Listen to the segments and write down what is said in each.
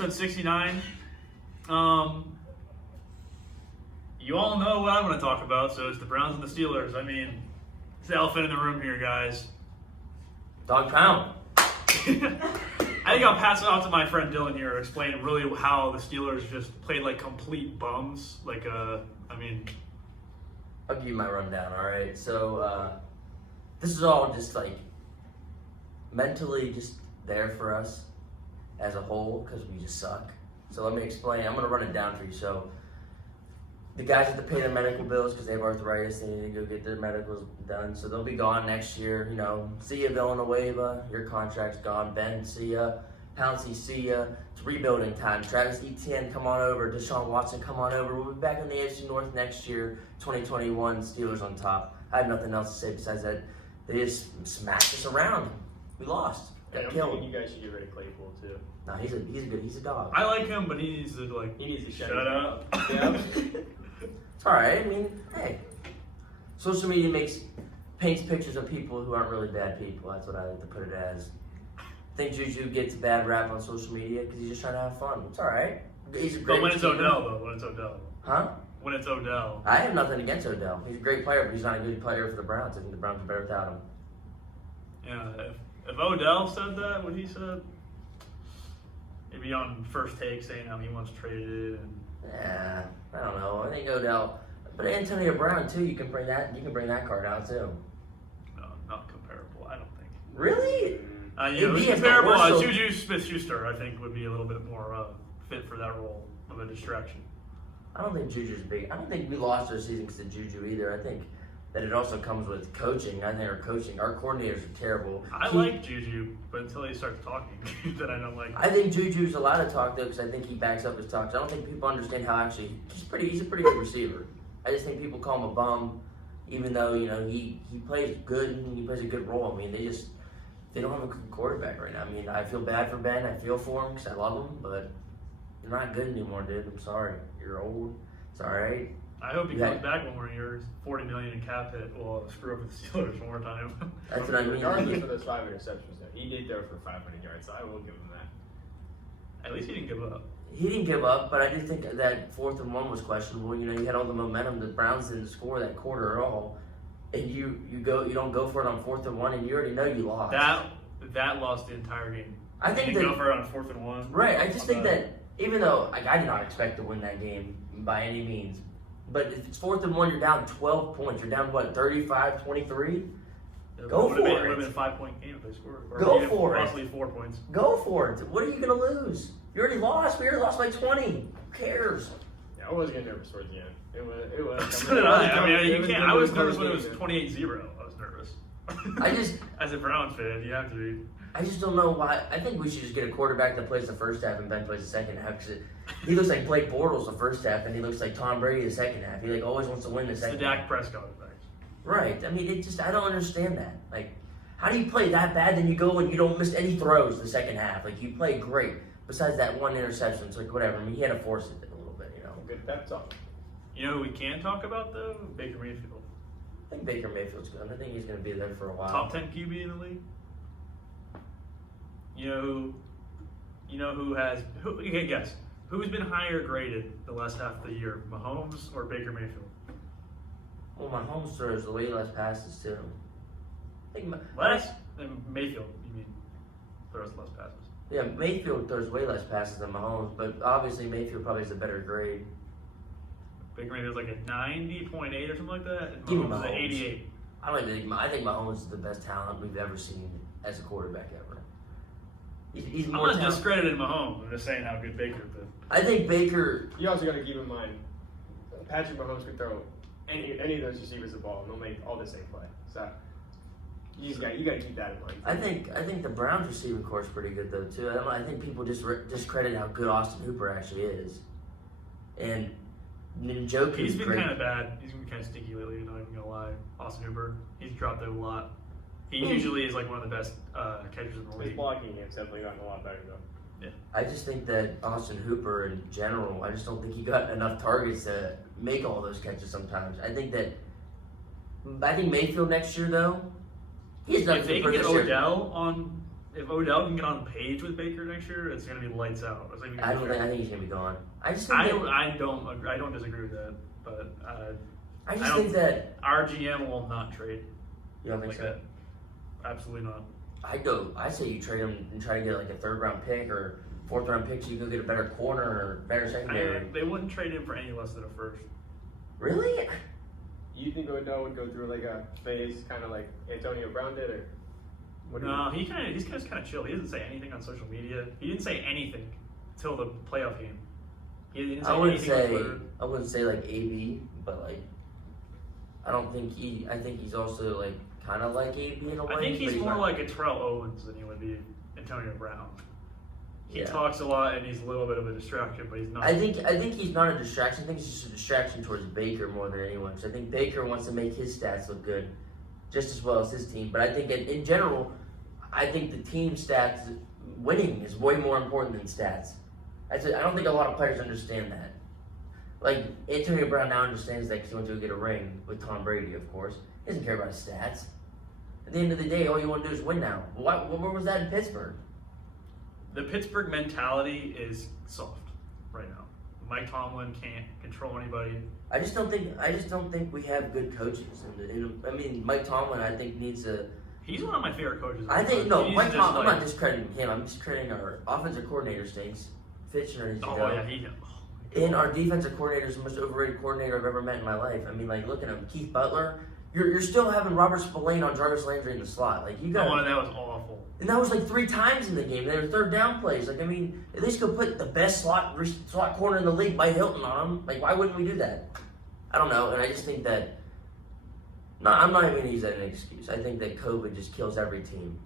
Episode 69. You all know what I'm going to talk about, so it's the Browns and the Steelers. I mean, it's the elephant in the room here, guys. Dog pound. I think I'll pass it off to my friend Dylan here to explain really how the Steelers just played like complete bums. I'll give you my rundown, all right? So, this is all just like mentally just there for us as a whole because we just suck. So let me explain. I'm going to run it down for you. So the guys have to pay their medical bills because they have arthritis. They need to go get their medicals done. So they'll be gone next year. You know, see ya, Villanueva. Your contract's gone. Ben, see ya. Pouncey, see ya. It's rebuilding time. Travis Etienne, come on over. Deshaun Watson, come on over. We'll be back in the AFC North next year. 2021, Steelers on top. I have nothing else to say besides that. They just smacked us around. We lost. I'm Got killed. thinking you guys should get rid of Claypool too. No, he's a dog. I like him, but he needs to shut up. Yeah. It's all right. I mean, hey, social media paints pictures of people who aren't really bad people. That's what I like to put it as. I think Juju gets a bad rap on social media because he's just trying to have fun. It's all right. He's a great. But when it's receiver. Odell, though, when it's Odell. Huh? When it's Odell. I have nothing against Odell. He's a great player, but he's not a good player for the Browns. I think the Browns are better without him. Yeah, if Odell said that, what he said, he'd be on First Take saying how he wants traded. And Yeah, I don't know. I think Odell, but Antonio Brown too. You can bring that card out too. no, not comparable, I don't think. Really? It's He has the comparable. worst- Juju Smith-Schuster, I think, would be a little bit more fit for that role of a distraction. I don't think Juju's big. I don't think we lost our season because of Juju either. I think that it also comes with coaching. I think our coordinators are terrible. I like Juju, but until he starts talking, then I don't like him. I think Juju's allowed to talk though because I think he backs up his talks. I don't think people understand how actually he's a pretty good receiver. I just think people call him a bum, even though he plays good and he plays a good role. I mean they don't have a good quarterback right now. I mean I feel bad for Ben. I feel for him because I love him, but you're not good anymore, dude. I'm sorry. You're old. It's all right. I hope he comes back one more year. $40 million in cap hit will screw over the Steelers one more time. That's what I mean. Regardless of those 5 interceptions, though, he did throw for 500 yards, so I will give him that. At least he didn't give up. He didn't give up, but I do think that 4th and 1 was questionable. You had all the momentum. The Browns didn't score that quarter at all, and you don't go for it on 4th and 1, and you already know you lost. That lost the entire game. I think you that go for it on 4th and 1. right. I just think that even though I did not expect to win that game by any means, but if it's 4th and 1, you're down 12 points. You're down 35-23. Go for it. It would have been a 5-point game if they scored. Or Go even for it. Possibly 4 points. Go for it. What are you gonna lose? You already lost. We already lost by 20. Who cares? Yeah, I was getting nervous towards the end. It was. So did I. I mean, you It was can't. a I was close nervous when it was game. 28-0. I was nervous. I just As a Browns fan, you have to be. I just don't know why. I think we should just get a quarterback that plays the first half and Ben plays the second half because he looks like Blake Bortles the first half and he looks like Tom Brady the second half. He always wants to win the It's the second half. Dak Prescott effect. Right. I mean, I don't understand that. Like, how do you play that bad? Then you go and you don't miss any throws the second half. Like, you play great. Besides that one interception, it's like whatever. I mean, he had to force it a little bit, Good pep talk. You know who we can talk about though? Baker Mayfield. I think Baker Mayfield's good. I think he's going to be there for a while. Top 10 QB in the league. You know who has? Who? You can guess. Who's been higher graded the last half of the year? Mahomes or Baker Mayfield? Well, Mahomes throws way less passes too. I think Less than Mayfield. You mean throws less passes? Yeah, Mayfield throws way less passes than Mahomes, but obviously Mayfield probably has a better grade. Baker Mayfield's like a 90.8 or something like that, and Give me Mahomes is at Mahomes. 88. I think Mahomes is the best talent we've ever seen as a quarterback ever. He's I'm more not talented. discrediting Mahomes. I'm just saying how good Baker has been. I think Baker. You also got to keep in mind, Patrick Mahomes could throw any of those receivers the ball, and they'll make all the same play. So you got to keep that in mind. I think the Browns receiving core is pretty good though too. I think people just discredit how good Austin Hooper actually is, and Njoku's He's been great. kind of bad. He's been kind of stinky lately. Not even gonna lie. Austin Hooper. He's dropped it a lot. He usually is like one of the best catchers in the His league. blocking game's definitely gotten a lot better though. I just think that Austin Hooper in general, I just don't think he got enough targets to make all those catches sometimes. I think Mayfield next year though, he's If nothing they for can get this year. Odell on if Odell can get on page with Baker next year, it's gonna be lights out. It's like I think he's gonna be gone. I just think I don't disagree with that, but I just think that our GM will not trade you don't think like so? that. Absolutely not. I say you trade him and try to get like a 3rd round pick or 4th round pick so you can go get a better corner or better secondary. They wouldn't trade him for any less than a first. Really? You think Odell would go through like a phase, kind of like Antonio Brown did, or? What do you No, he's just kind of chill. He doesn't say anything on social media. He didn't say anything till the playoff game. He didn't say anything on Twitter. I wouldn't say like AB, but like I think he's also like kind of like AB in a way. I think he's but more not- like a Terrell Owens than he would be Antonio Brown. He Yeah. talks a lot and he's a little bit of a distraction, but he's not. I think he's not a distraction. I think he's just a distraction towards Baker more than anyone. Because I think Baker wants to make his stats look good, just as well as his team. But I think in general, I think the team stats, winning is way more important than stats. I don't think a lot of players understand that. Like Antonio Brown now understands that because he went to go get a ring with Tom Brady, of course. He doesn't care about his stats. At the end of the day, all you want to do is win now. Where was that in Pittsburgh? The Pittsburgh mentality is soft right now. Mike Tomlin can't control anybody. I just don't think we have good coaches. And I mean, Mike Tomlin, I think needs to. He's one of my favorite coaches. I think no, He's Mike just Tomlin. like- I'm not discrediting him. I'm discrediting our offensive coordinator stinks. Fitchner needs to Oh go. yeah, And our defensive coordinator is the most overrated coordinator I've ever met in my life. I mean, like, look at him, Keith Butler. You're still having Robert Spillane on Jarvis Landry in the slot. Like you got. Oh, that was awful. And that was like 3 times in the game. They were 3rd down plays. Like, I mean, at least go put the best slot corner in the league by Hilton on him. Like, why wouldn't we do that? I don't know. And I just think that. No, I'm not even going to use that as an excuse. I think that COVID just kills every team.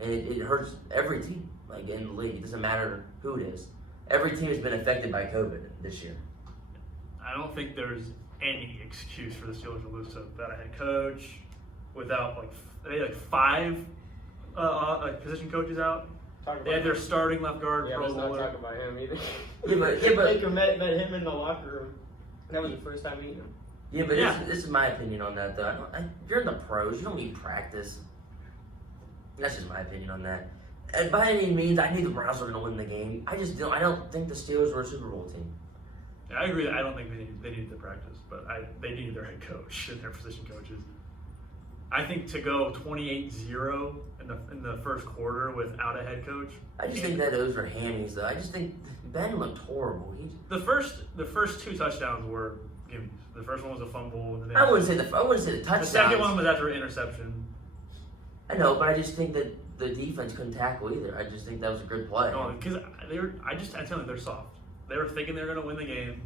And it hurts every team, like in the league. It doesn't matter who it is. Every team has been affected by COVID this year. I don't think there's any excuse for the Steelers to lose to without a head coach, without they had 5 position coaches out. They had their starting left guard, Yeah, Pro let's not Bowler. talk about him either. Yeah, but Baker met him in the locker room. That was the first time meeting him. yeah, but Yeah. This is my opinion on that, though. If you're in the pros, you don't need practice. That's just my opinion on that. And by any means, I knew the Browns were going to win the game. I don't think the Steelers were a Super Bowl team. Yeah, I agree. I don't think they needed to practice, but they needed their head coach and their position coaches. I think to go 28-0 in the first quarter without a head coach. I just think that those were hammies, though. I just think Ben looked horrible. The first 2 touchdowns were gimmies. The first one was a fumble. And then I wouldn't say the touchdowns. the second one was after an interception. I know, but I just think that the defense couldn't tackle either. I just think that was a good play. No, because I tell you, they're soft. They were thinking they were going to win the game.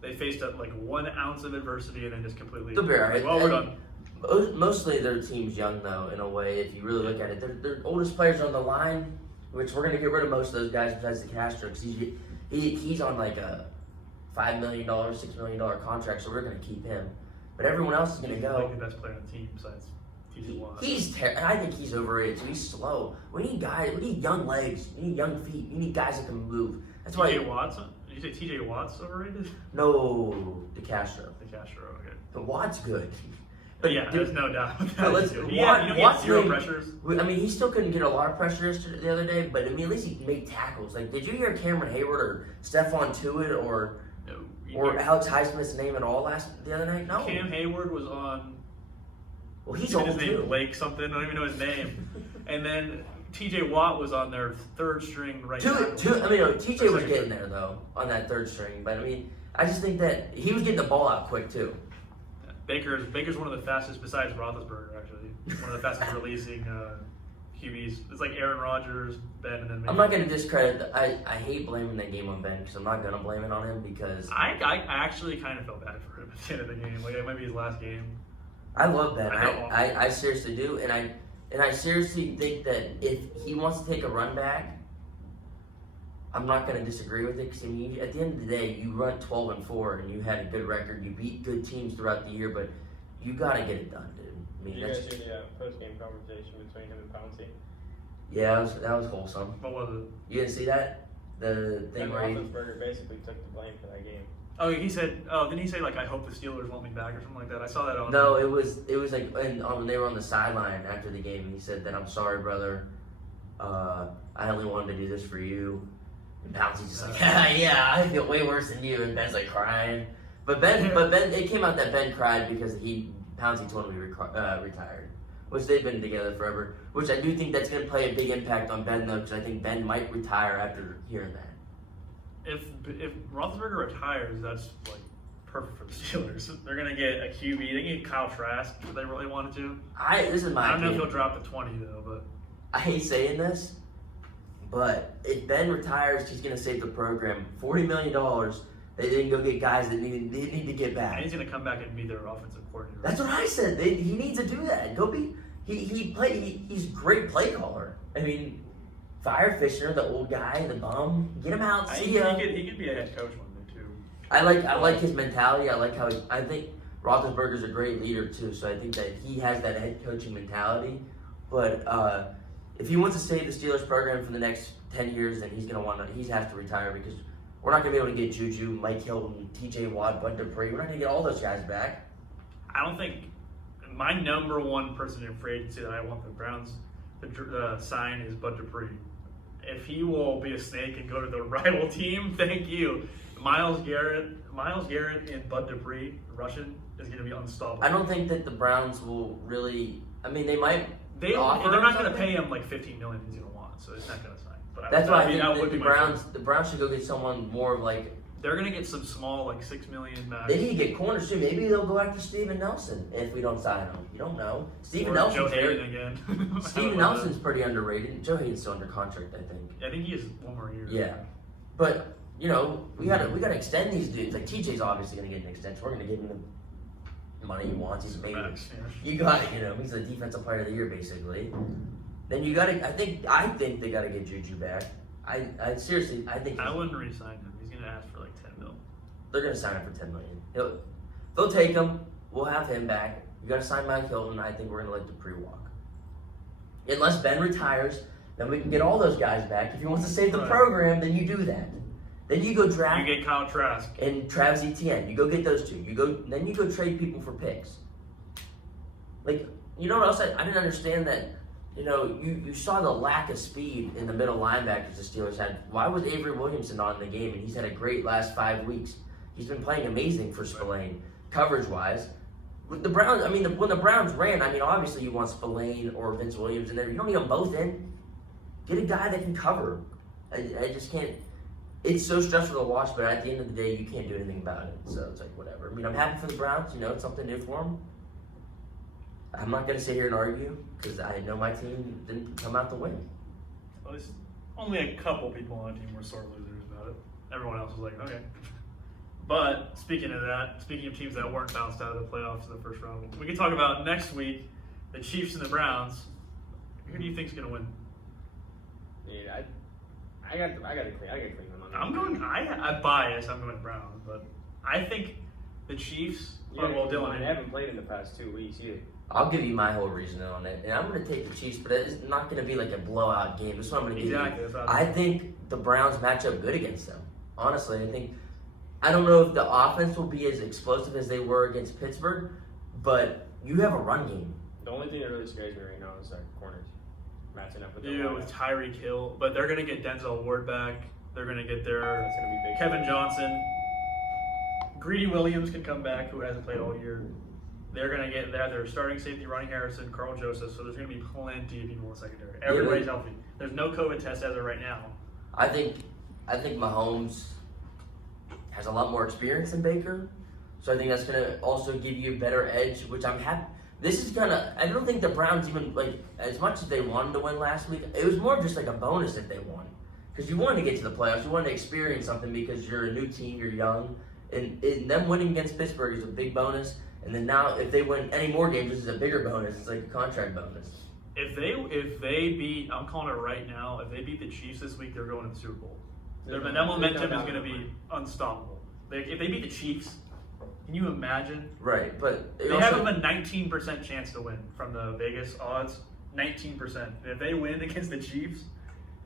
They faced up like 1 ounce of adversity and then just completely. They'll be all right. Well, we're And done. Mostly their team's young, though, in a way, if you really look at it. Their oldest players on the line, which we're going to get rid of most of those guys besides the Castro, because he's on like a $5 million, $6 million contract, so we're going to keep him. But everyone else is going to He's go. like the best player on the team besides TJ Watt. I think he's overrated, so he's slow. We need young legs. You need young feet. You need guys that can move. That's why. TJ Watt's. Did you say TJ Watt's overrated? No, DeCastro. The Castro, okay. But Watt's good. But yeah, there's no doubt. But let's- He had Watt's 0 made- pressures. I mean, he still couldn't get a lot of pressure the other day, but I mean, at least he made tackles. Like, did you hear Cameron Hayward or Stephon Tuitt or Alex Highsmith's name at all the other night? No. Cam Hayward was on. Well, he's his old name too. Blake something. I don't even know his name. And then TJ Watt was on their 3rd string right now. TJ was getting there though on that 3rd string, but I mean, I just think that he was getting the ball out quick too. Baker's one of the fastest, besides Roethlisberger, actually. One of the fastest releasing QBs. It's like Aaron Rodgers, Ben, and then maybe. I'm not gonna discredit. I hate blaming that game on Ben because I'm not gonna blame it on him because I actually kind of felt bad for him at the end of the game. Like it might be his last game. I love Ben. I know. I seriously do, and I seriously think that if he wants to take a run back, I'm not going to disagree with it because I mean, at the end of the day, you run 12-4 and you had a good record. You beat good teams throughout the year, but you got to get it done, dude. I mean, You that's, guys see the post-game conversation between him and Pouncey? yeah, that was wholesome. What was it? You didn't see that? The thing Ben where he, Roethlisberger basically took the blame for that game. Oh, he said. Oh, didn't he say like I hope the Steelers want me back or something like that? I saw that on. No, it was like when they were on the sideline after the game, he said that I'm sorry, brother. I only wanted to do this for you. And Bouncy's just like, yeah, I feel way worse than you. And Ben's like crying. But Ben, it came out that Ben cried because Pouncey told him he retired, which they've been together forever. Which I do think that's going to play a big impact on Ben though, because I think Ben might retire after hearing that. If Roethlisberger retires, that's like perfect for the Steelers. They're gonna get a QB. They can get Kyle Trask if they really wanted to. This is my I don't know if opinion. he'll drop to 20 though, but I hate saying this, but if Ben retires, he's going to save the program $40 million. They didn't go get guys that they need to get and back. he's gonna come back and be their offensive coordinator. That's what I said. He needs to do that. Go be. He's a great play caller. I mean, fire Fisher, the old guy, the bum. Get him out. I See think ya. he could be a head coach one day too. I like his mentality. I like how I think Roethlisberger's a great leader too. So I think that he has that head coaching mentality. But if he wants to save the Steelers program for the next 10 years, then he has to retire because we're not gonna be able to get Juju, Mike Hilton, T.J. Watt, Bud Dupree. We're not gonna get all those guys back. I don't think my number one person in free agency that I want the Browns to sign is Bud Dupree. If he will be a snake and go to the rival team, thank you. Miles Garrett and Bud Dupree, Russian, is going to be unstoppable. I don't think that the Browns will really. I mean, they might. They're offer not him going to something. pay him like $15 million he's going to want, so it's not going to sign. But That's why I think that that would the be my Browns. choice. The Browns should go get someone more of like. They're going to get some small, like $6 million max. They need to get corners too. Maybe they'll go after Steven Nelson if we don't sign him. You don't know. Steven Or Nelson's Joe Hayden again. Steven Nelson's pretty underrated. Joe Hayden's still under contract, I think. I think he has one more year. Yeah, but you know we gotta extend these dudes. Like TJ's obviously gonna get an extension. We're gonna give him the money he wants. He's amazing. Max, yeah. You got he's the defensive player of the year basically. Then you gotta. I think they gotta get Juju back. I seriously think I wouldn't re-sign him. He's going to ask for like $10 million. they're gonna sign him for $10 million. They'll take him. We'll have him back. You gotta sign Mike Hilton. I think we're gonna let Dupree walk. Unless Ben retires, then we can get all those guys back. If he wants to save the Right. program, then you do that. Then you go draft You get Kyle Trask. and Travis Etienne. You go get those two. Then you go trade people for picks. Like, you know what else I didn't understand that, you saw the lack of speed in the middle linebackers the Steelers had. Why was Avery Williamson not in the game? And he's had a great last 5 weeks. He's been playing amazing for Spillane, coverage-wise. With the Browns, when the Browns ran, obviously you want Spillane or Vince Williams in there. You don't need them both in. Get a guy that can cover. I just can't. It's so stressful to watch, but at the end of the day, you can't do anything about it. So it's like, whatever. I'm happy for the Browns. It's something new for them. I'm not going to sit here and argue because I know my team didn't come out to win. At least only a couple people on the team were sore losers about it. Everyone else was like, okay. But speaking of teams that weren't bounced out of the playoffs in the first round, we can talk about next week the Chiefs and the Browns. Who do you think's gonna win? Yeah, I got Cleveland on that. I'm biased. I'm going Browns, but I think the Chiefs. Yeah, Dylan, they haven't played in the past 2 weeks either. I'll give you my whole reason on it. And I'm going to take the Chiefs, but it's not going to be like a blowout game. That's what I'm going to give Exactly. you. That's what I think the Browns match up good against them. Honestly, I don't know if the offense will be as explosive as they were against Pittsburgh, but you have a run game. The only thing that really scares me right now is corners matching up with the Yeah, with Tyreek Hill, but they're gonna get Denzel Ward back. They're gonna get their That's gonna be big. Kevin Johnson. Greedy Williams can come back, who hasn't played all year. They're gonna get their starting safety, Ronnie Harrison, Carl Joseph. So there's gonna be plenty of people in the secondary. Everybody's healthy. There's no COVID test as of right now. I think Mahomes has a lot more experience than Baker, so I think that's going to also give you a better edge, which I'm happy. This is I don't think the Browns even, as much as they wanted to win last week, it was more of just like a bonus if they won. Because you wanted to get to the playoffs, you wanted to experience something because you're a new team, you're young, and them winning against Pittsburgh is a big bonus, and then now if they win any more games, this is a bigger bonus. It's like a contract bonus. If they beat, I'm calling it right now. If they beat the Chiefs this week, they're going to the Super Bowl. That momentum is going to be unstoppable. If they beat the Chiefs, can you imagine? Right, but They have a 19% chance to win from the Vegas odds. 19%. And if they win against the Chiefs,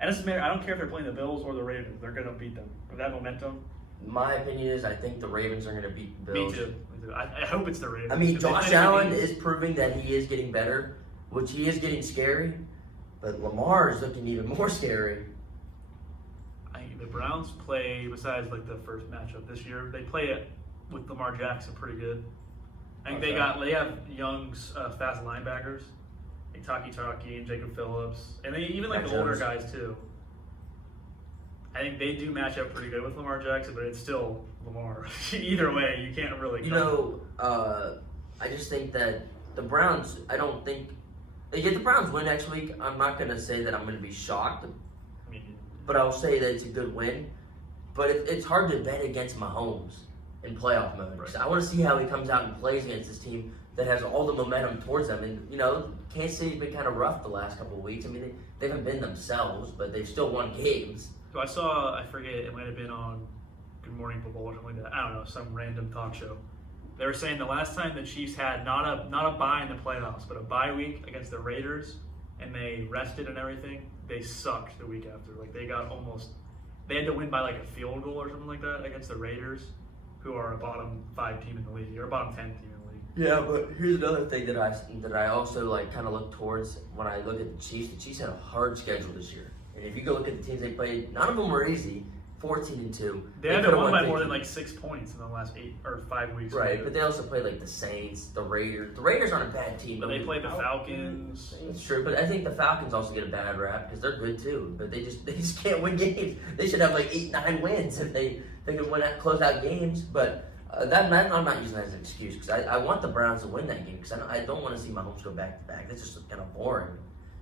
and I don't care if they're playing the Bills or the Ravens, they're going to beat them. With that momentum, My opinion is I think the Ravens are going to beat the Bills. Me too. I hope it's the Ravens. I mean, 'cause they Josh play the Allen Eagles. is proving that he is getting better, which he is getting scary. But Lamar is looking even more scary. I think the Browns play, besides like the first matchup this year, they play it with Lamar Jackson pretty good. I think they have young, fast linebackers, like Taki and Jacob Phillips, and they even like Mac the older Jones. guys too. I think they do match up pretty good with Lamar Jackson, but it's still Lamar. Either way, you can't really. You know, I just think that the Browns, I don't think, if the Browns win next week, I'm not going to say that I'm going to be shocked, I mean, but I'll say that it's a good win. But it's hard to bet against Mahomes in playoff mode. 'Cause I want to see how he comes out and plays against this team that has all the momentum towards them. And, you know, Kansas City's been kind of rough the last couple of weeks. I mean, they haven't been themselves, but they've still won games. so I forget, it might have been on Good Morning Football or something like that. I don't know, some random talk show. They were saying the last time the Chiefs had not a bye in the playoffs, but a bye week against the Raiders, and they rested and everything, they sucked the week after. Like they had to win by like a field goal or something like that against the Raiders, who are a bottom 5 team in the league, or a bottom 10 team in the league. Yeah, but here's another thing that I also like kind of look towards when I look at the Chiefs. The Chiefs had a hard schedule this year, and if you go look at the teams they played, none of them were easy. 14-2. They haven't won by 50. more than like 6 points in the last 8 or 5 weeks. Right, but they also played like the Saints, the Raiders. The Raiders aren't a bad team, But they played the Falcons. It's true, but I think the Falcons also get a bad rap because they're good too. But they just can't win games. They should have like 8-9 wins if they could close out games. But that I'm not using that as an excuse because I want the Browns to win that game because I don't want to see Mahomes go back to back. That's just kind of boring.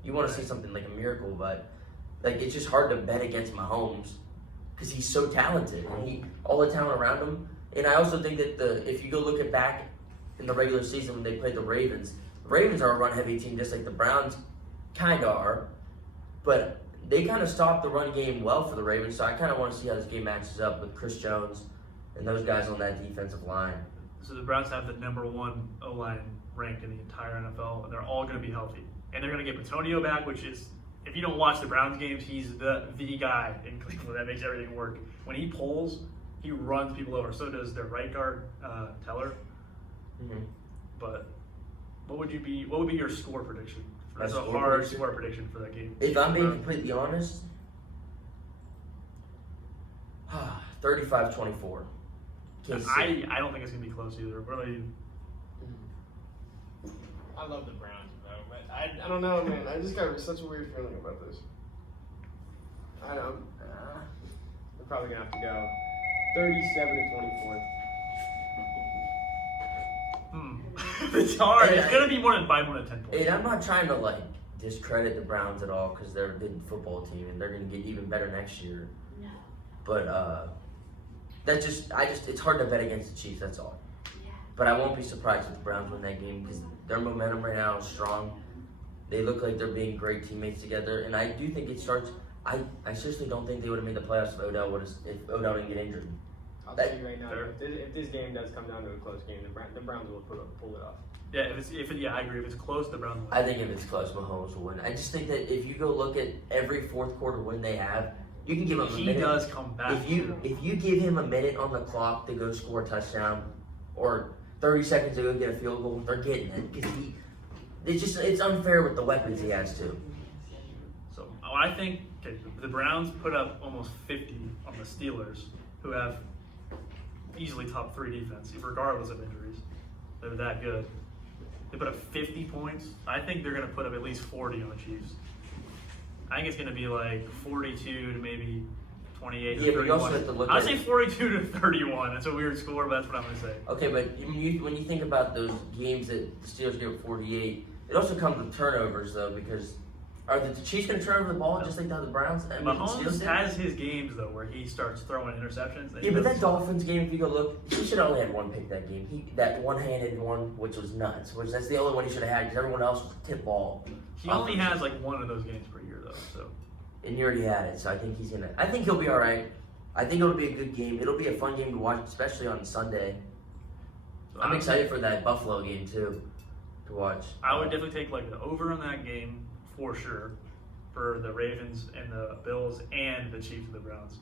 You want to see something like a miracle, but like it's just hard to bet against Mahomes because he's so talented and all the talent around him. And I also think that if you go look at back in the regular season when they played the Ravens are a run-heavy team just like the Browns kind of are, but they kind of stopped the run game well for the Ravens. So I kind of want to see how this game matches up with Chris Jones and those guys on that defensive line. So the Browns have the #1 O-line ranked in the entire NFL, and they're all going to be healthy. And they're going to get Petonio back, which is, if you don't watch the Browns games, he's the guy in Cleveland that makes everything work. When he pulls, he runs people over. So does their right guard, Teller. Mm-hmm. But what would be your score prediction? That's a score hard prediction? score prediction for that game. If I'm being completely honest, 35-24. I don't think it's going to be close either. Really, I love the Browns, though, but I don't know, man. I just got such a weird feeling about this. I don't know. We're probably gonna have to go 37-24. it's hard. And It's going to be more than 10 points. And I'm not trying to like discredit the Browns at all because they're a good football team and they're going to get even better next year. No. But it's hard to bet against the Chiefs. That's all. Yeah. But I won't be surprised if the Browns win that game because their momentum right now is strong. They look like they're being great teammates together, and I do think it starts. I seriously don't think they would have made the playoffs if Odell didn't get injured. I'll tell you right now, if this game does come down to a close game, the Browns will pull it off. Yeah, I agree. If it's close, the Browns will. I think if it's close, Mahomes will win. I just think that if you go look at every fourth quarter win they have, you can give him a He minute. does come back. If you give him a minute on the clock to go score a touchdown, or 30 seconds to go get a field goal, they're getting it because it's unfair with the weapons he has too. So I think the Browns put up almost 50 on the Steelers, who have easily top 3 defense, regardless of injuries. They're that good. They put up 50 points. I think they're going to put up at least 40 on the Chiefs. I think it's going to be like 42 to maybe 28 Yeah, to but you also 31. have to look I'd at say 42 to 31. That's a weird score, but that's what I'm going to say. Okay, but when you think about those games that the Steelers give up 48, it also comes with turnovers though because are the Chiefs going to turn over the ball just like the Browns? I mean, the Steelers Mahomes did? has his games though where he starts throwing interceptions. Yeah, but that Dolphins game, if you go look, he should have only had one pick that game. That one-handed one, which was nuts. That's the only one he should have had because everyone else was a tip ball. He only has like one of those games per year though, so. And you already had it, so I think I think he'll be all right. I think it'll be a good game. It'll be a fun game to watch, especially on Sunday. I'm excited for that Buffalo game too, to watch. I would definitely take like the over on that game for sure, for the Ravens and the Bills and the Chiefs and the Browns.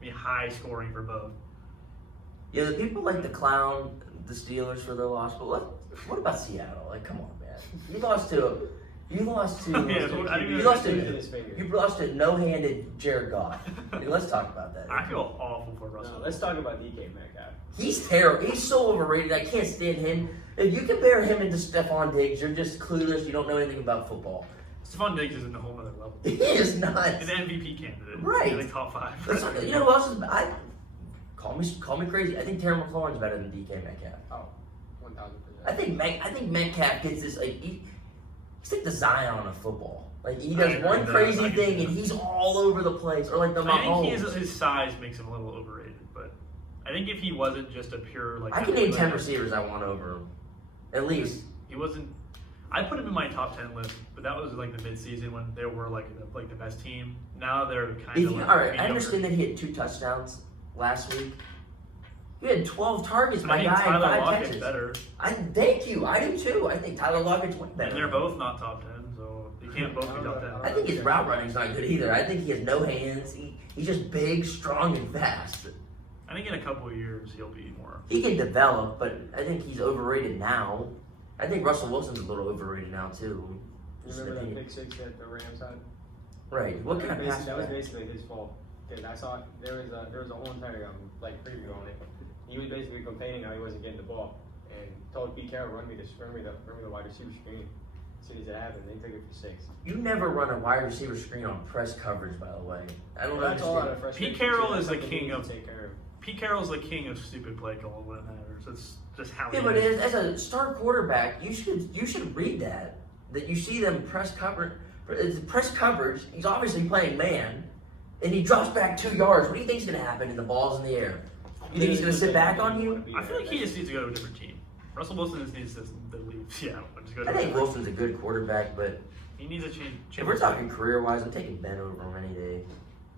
I mean, high scoring for both. Yeah, the people like to clown the Steelers for their loss, but what about Seattle? Like, come on, man. You lost to Yeah, I didn't even you lost to no-handed Jared Goff. I mean, let's talk about that. I feel awful for Russell. No, let's talk about DK Metcalf. He's terrible. He's so overrated. I can't stand him. If you compare him into Stephon Diggs, you're just clueless. You don't know anything about football. Stephon Diggs is in a whole other level. He is not. He's an MVP candidate. Right. He's like top 5. You know who else is? Call me crazy. I think Terry McLaurin's better than DK Metcalf. Oh, 1,000%. I think Metcalf gets this like he's like the Zion of football. Like he does agree one with that. crazy I can thing see and that. he's all over the place. Or like the I think Mahomes. his size makes him a little overrated, but I think if he wasn't just a pure like I can name 10 receivers I want over him. At least. He wasn't. I put him in my top 10 list, but that was like the mid-season when they were like the best team. Now they're kind of like All right, I mediocre. understand that he had 2 touchdowns last week. He had 12 targets, my I think guy, and Tyler 5 Lockett's catches. better, Thank you. I do too. I think Tyler Lockett's way better. and they're both not top 10, so you can't both be top 10. I think his route running's not good either. I think he has no hands. He's just big, strong, and fast. I think in a couple of years he'll be more. He can develop, but I think he's overrated now. I think Russell Wilson's a little overrated now too. Just an Remember that opinion. pick six that the Rams had? Right. What kind of pass? That was was that? basically his fault. Dude, I saw there was a whole entire preview on it. He was basically complaining how he wasn't getting the ball and told Pete Carroll run me the wide receiver screen. As soon as it happened, they took it for 6. You never run a wide receiver screen on press coverage, by the way. I don't That's all out understand. of frustration. Pete Carroll too. is That's the something king he of- needs to take care of. Pete Carroll's the king of stupid play calling when it matters. It's just how Yeah, he but is. as a star quarterback, you should read that you see them press coverage. It's press coverage. He's obviously playing man, and he drops back 2 yards. What do you think's going to happen? And the ball's in the air. You think he's going to sit back on you? I feel like he just needs to go to a different team. Russell Wilson just needs to leave Seattle and just go to I a think different Wilson's a good quarterback, but He needs a change. if we're talking career-wise, I'm taking Ben over him any day.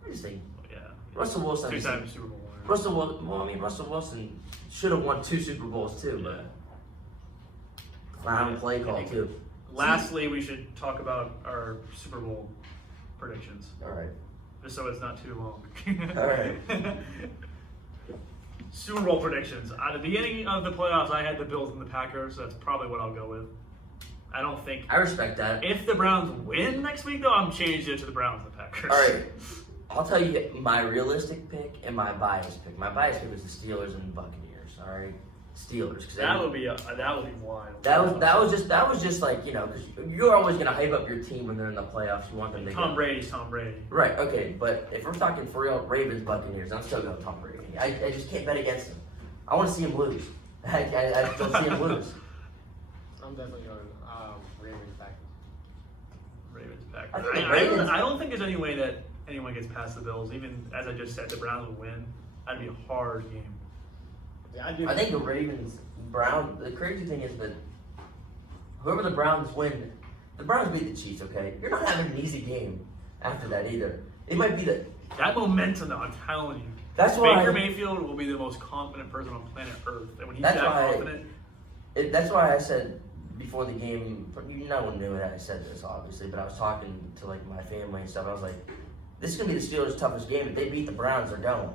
I just think Yeah. Russell Wilson. 2-time Super Bowl winner. Russell Wilson should have won 2 Super Bowls too, Yeah. but clown play call too. Lastly, we should talk about our Super Bowl predictions, All right. just so it's not too long. All right. Super Bowl predictions. At the beginning of the playoffs, I had the Bills and the Packers. So that's probably what I'll go with. I don't think. I respect that. If the Browns win next week, though, I'm changing it to the Browns and the Packers. All right. I'll tell you my realistic pick and my bias pick. My bias pick was the Steelers and the Buccaneers. All right, Steelers. 'Cause That would be wild. that was just like, you know, because you're always gonna hype up your team when they're in the playoffs. You want them to Tom go. Brady's Tom Brady. Right. Okay. But if we're talking for real, Ravens Buccaneers, I'm still going Tom Brady. I just can't bet against him. I want to see him lose. I still see him lose. I'm definitely going Ravens Packers. Ravens I Packers. think the Ravens- I don't think there's any way that anyone gets past the Bills. Even as I just said, the Browns would win. That'd be a hard game. Yeah, I do. I think the Ravens, Brown. The crazy thing is that whoever the Browns win, the Browns beat the Chiefs. Okay, you're not having an easy game after that either. It might be the. That momentum, though, I'm telling you. That's why. Baker Mayfield will be the most confident person on planet Earth, and when he's That's that why- confident, That's why I said before the game. No one knew that I said this, obviously, but I was talking to like my family and stuff. I was like, "This is gonna be the Steelers' toughest game. If they beat the Browns, they're going."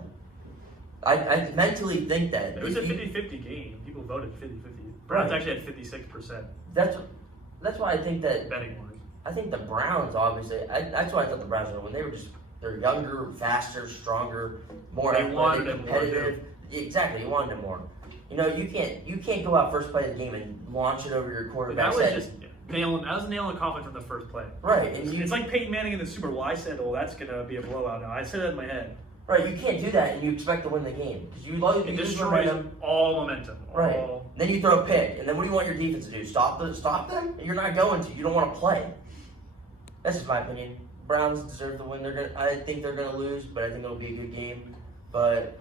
I mentally think that. it was a 50-50 game. People voted 50-50. Browns Right. actually had 56% That's why I think that. betting wise. I think the Browns, obviously, that's why I thought the Browns were when they were they're younger, faster, stronger, more They athletic, wanted it more, competitive. Exactly, you wanted them more. You know, you can't go out first play of the game and launch it over your But quarterback. that was just nailing confidence from the first play. right, and It's like Peyton Manning in the Super Bowl. I said, "Oh, that's gonna be a blowout." Now I said that in my head. right, you can't do that and you expect to win the game because you lose It lose destroys momentum. all momentum. Right. All, Then you throw a pick, and then what do you want your defense to do? Stop them? You're not going to. You don't want to play. That's just my opinion. Browns deserve to win. I think they're gonna lose, but I think it'll be a good game. But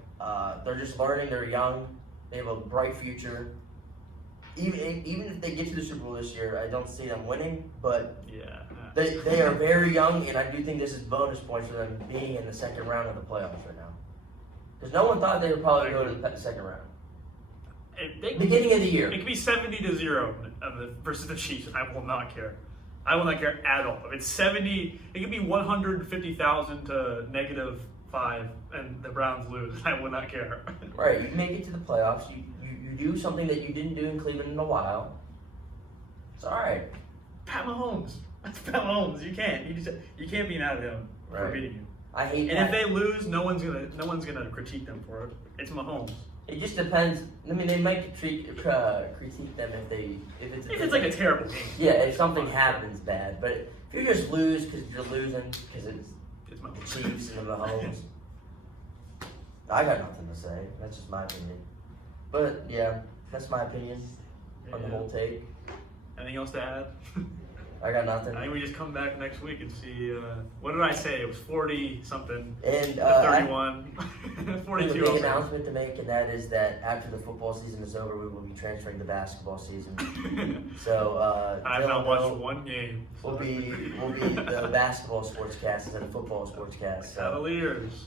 they're just learning. They're young. They have a bright future. Even if they get to the Super Bowl this year, I don't see them winning. But yeah. they are very young, and I do think this is bonus points for them being in the second round of the playoffs right now. Because no one thought they would probably go to the second round. Beginning of the year. It could be 70-0 versus the Chiefs. I will not care. I will not care at all. If it's 70, it could be 150,000 to negative 5 and the Browns lose, I would not care. Right, you make it to the playoffs. You do something that you didn't do in Cleveland in a while. It's all right. Pat Mahomes. That's Pat Mahomes. You can't. You can't be mad at him for Right. beating you. I hate And that. if they lose, no one's gonna critique them for it. It's Mahomes. It just depends. I mean, they might critique them if If it's like a terrible game, yeah, if something happens bad. But if you just lose because you're losing because it's it's the Mahomes. Chiefs and the Mahomes, I got nothing to say. That's just my opinion. But yeah, that's my opinion on the Yeah. whole take. Anything else to add? I got nothing. I think we just come back next week and see. What did I say? It was 40 something. And 31. I have a 42. big also. announcement to make, and that is that after the football season is over, we will be transferring to basketball season. So I've Dylan not watched Hill one game. will be the basketball sportscast instead of football sportscast. So Cavaliers.